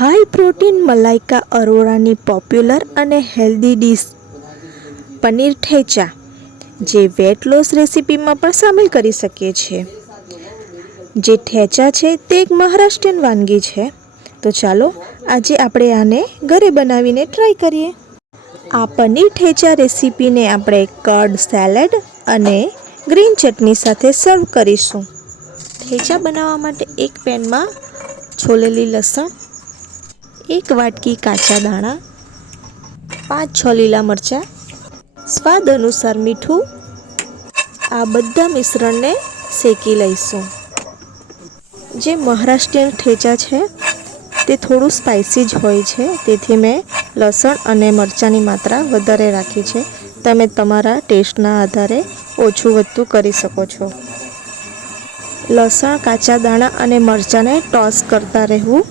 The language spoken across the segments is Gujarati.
હાઈ પ્રોટીન મલાઈકા અરોરાની પોપ્યુલર અને હેલ્ધી ડીશ પનીર ઠેચા, જે વેટ લોસ રેસિપીમાં પણ સામેલ કરી શકીએ છીએ. જે ઠેચા છે તે એક મહારાષ્ટ્રીયન વાનગી છે. તો ચાલો આજે આપણે આને ઘરે બનાવીને ટ્રાય કરીએ. આ પનીર ઠેચા રેસિપીને આપણે કર્ડ સેલેડ અને ગ્રીન ચટણી સાથે સર્વ કરીશું. ઠેચા બનાવવા માટે એક પેનમાં છોલેલી લસણ, 1 વાટકી કાચા દાણા, 5-6 લીલા મરચાં, સ્વાદ અનુસાર મીઠું, આ બધા મિશ્રણને શેકી લઈશું. જે મહારાષ્ટ્રીયન ઠેચા છે તે થોડું સ્પાઇસી જ હોય છે, તેથી મેં લસણ અને મરચાંની માત્રા વધારે રાખી છે. તમે તમારા ટેસ્ટના આધારે ઓછું વધતું કરી શકો છો. લસણ, કાચા દાણા અને મરચાંને ટોસ કરતા રહેવું.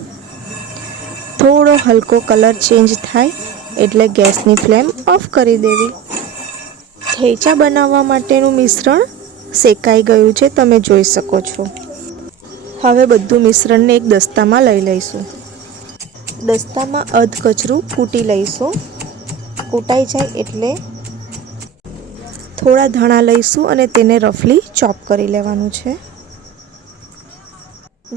થોડો હલકો કલર ચેન્જ થાય એટલે ગેસની ફ્લેમ ઓફ કરી દેવી. ઠેચા બનાવવા માટેનું મિશ્રણ શેકાઈ ગયું છે, તમે જોઈ શકો છો. હવે બધું મિશ્રણને એક દસ્તામાં લઈ લઈશું. દસ્તામાં અધ કચરું કૂટી લઈશું. કૂટાઈ જાય એટલે થોડા ધાણા લઈશું અને તેને રફલી ચોપ કરી લેવાનું છે.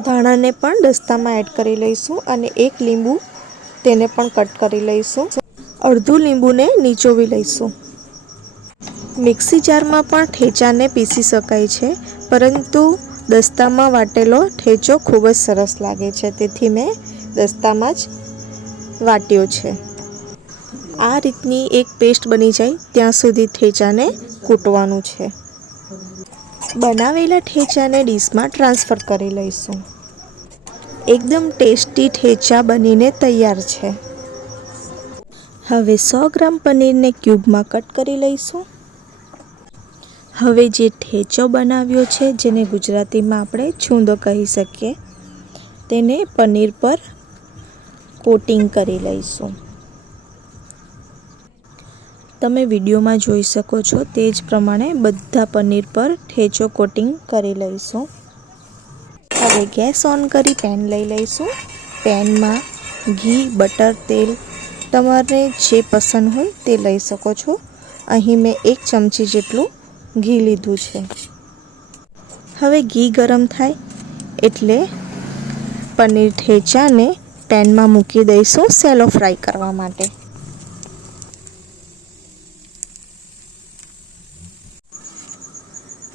ધાણાને પણ દસ્તામાં એડ કરી લઈશું અને એક લીંબુ તેને પણ કટ કરી લઈશું. અડધું લીંબુને નીચોવી લઈશું. મિક્સી જારમાં પણ ઠેચાને પીસી શકાય છે, પરંતુ દસ્તામાં વાટેલો ઠેચો ખૂબ જ સરસ લાગે છે, તેથી મેં દસ્તામાં જ વાટ્યો છે. આ રીતની એક પેસ્ટ બની જાય ત્યાં સુધી ઠેચાને કૂટવાનું છે. બનાવેલા ઠેચાને ડીશમાં ટ્રાન્સફર કરી લઈશું. એકદમ ટેસ્ટી ઠેચા બનીને તૈયાર છે. હવે 100 ગ્રામ પનીરને ક્યુબમાં કટ કરી લઈશું. હવે જે ઠેચો બનાવ્યો છે, જેને ગુજરાતીમાં આપણે છૂંદો કહી શકીએ, તેને પનીર પર કોટિંગ કરી લઈશું. તમે વિડીયોમાં જોઈ શકો છો તે જ પ્રમાણે બધા પનીર પર ઠેચો કોટિંગ કરી લઈશું. હવે ગેસ ઓન કરી પેન લઈ લઈશું. પેનમાં ઘી, બટર, તેલ તમારે જે પસંદ હોય તે લઈ શકો છો. અહીં મેં 1 ચમચી જેટલું ઘી લીધું છે. હવે ઘી ગરમ થાય એટલે પનીર ઠેચાને પેનમાં મૂકી દઈશું સેલો ફ્રાય કરવા માટે.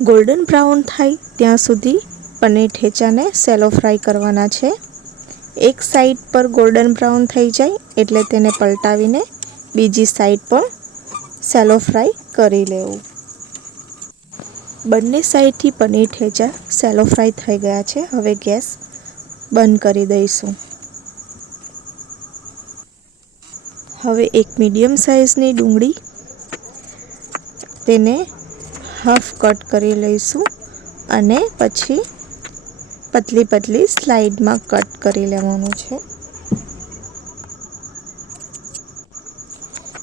ગોલ્ડન બ્રાઉન થાય ત્યાં સુધી પનીર ઠેચાને સેલો ફ્રાય કરવાના છે. એક સાઈડ પર ગોલ્ડન બ્રાઉન થઈ જાય એટલે તેને પલટાવીને બીજી સાઈડ પણ સેલો ફ્રાય કરી લેવું. બંને સાઈડથી પનીર ઠેચા સેલો ફ્રાય થઈ ગયા છે. હવે ગેસ બંધ કરી દઈશું. હવે એક મીડિયમ સાઇઝની ડુંગળી, તેને હાફ કટ કરી લઈશું અને પછી પતલી પતલી સ્લાઇડમાં કટ કરી લેવાનું છે.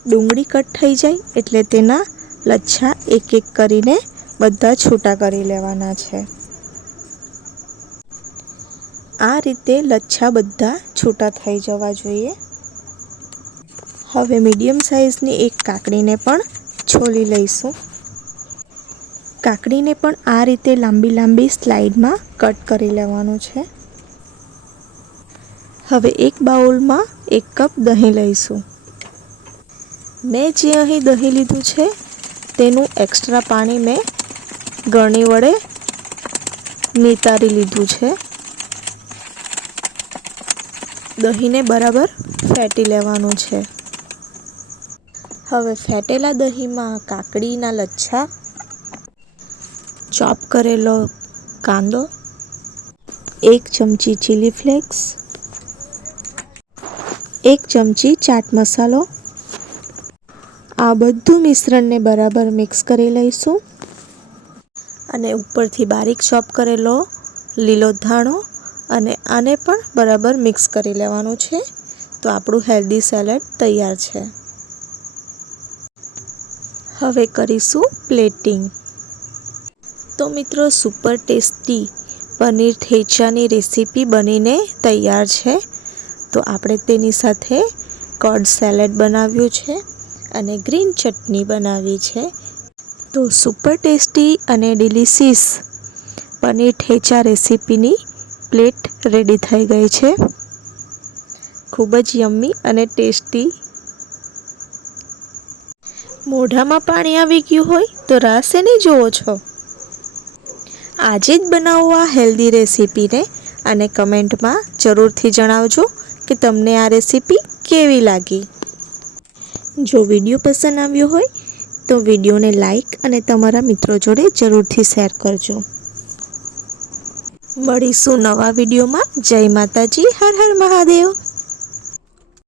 ડુંગળી કટ થઈ જાય એટલે તેના લચ્છા એક એક કરીને બધા છૂટા કરી લેવાના છે. આ રીતે લચ્છા બધા છૂટા થઈ જવા જોઈએ. હવે મીડિયમ સાઇઝની એક કાકડીને પણ છોલી લઈશું. કાકડીને પણ આ રીતે લાંબી લાંબી સ્લાઇડમાં કટ કરી લેવાનું છે. હવે એક બાઉલમાં 1 કપ દહીં લઈશું. મેં જે અહીં દહીં લીધું છે તેનું એક્સ્ટ્રા પાણી મેં ગળણી વડે નિતારી લીધું છે. દહીંને બરાબર ફેટી લેવાનું છે. હવે ફેટેલા દહીંમાં કાકડીના લચ્છા, ચોપ કરેલો કાંદો, 1 ચમચી ચીલી ફ્લેક્સ, 1 ચમચી ચાટ મસાલો, આ બધું મિશ્રણને બરાબર મિક્સ કરી લઈશું અને ઉપરથી બારીક ચોપ કરેલો લીલો ધાણો અને આને પણ બરાબર મિક્સ કરી લેવાનું છે. તો આપણું હેલ્ધી સેલેડ તૈયાર છે. હવે કરીશું પ્લેટિંગ. તો મિત્રો, સુપર ટેસ્ટી પનીર ઠેચાની રેસીપી બનીને તૈયાર છે. તો આપણે તેની સાથે કર્ડ સેલેડ બનાવ્યું છે અને ગ્રીન ચટણી બનાવી છે. તો સુપર ટેસ્ટી અને ડિલિશિયસ પનીર ઠેચા રેસીપીની પ્લેટ રેડી થઈ ગઈ છે. ખૂબ જ યમ્મી અને ટેસ્ટી. મોઢામાં પાણી આવી ગયું હોય તો રાહ શેની જોવો છો? આજે જ બનાવો આ હેલ્ધી રેસીપીને અને કમેન્ટમાં જરૂરથી જણાવજો કે તમને આ રેસીપી કેવી લાગી. જો વિડીયો પસંદ આવ્યો હોય તો વિડીયોને લાઈક અને તમારા મિત્રો જોડે જરૂરથી શેર કરજો. મળીશું નવા વિડીયોમાં. જય માતાજી, હર હર મહાદેવ.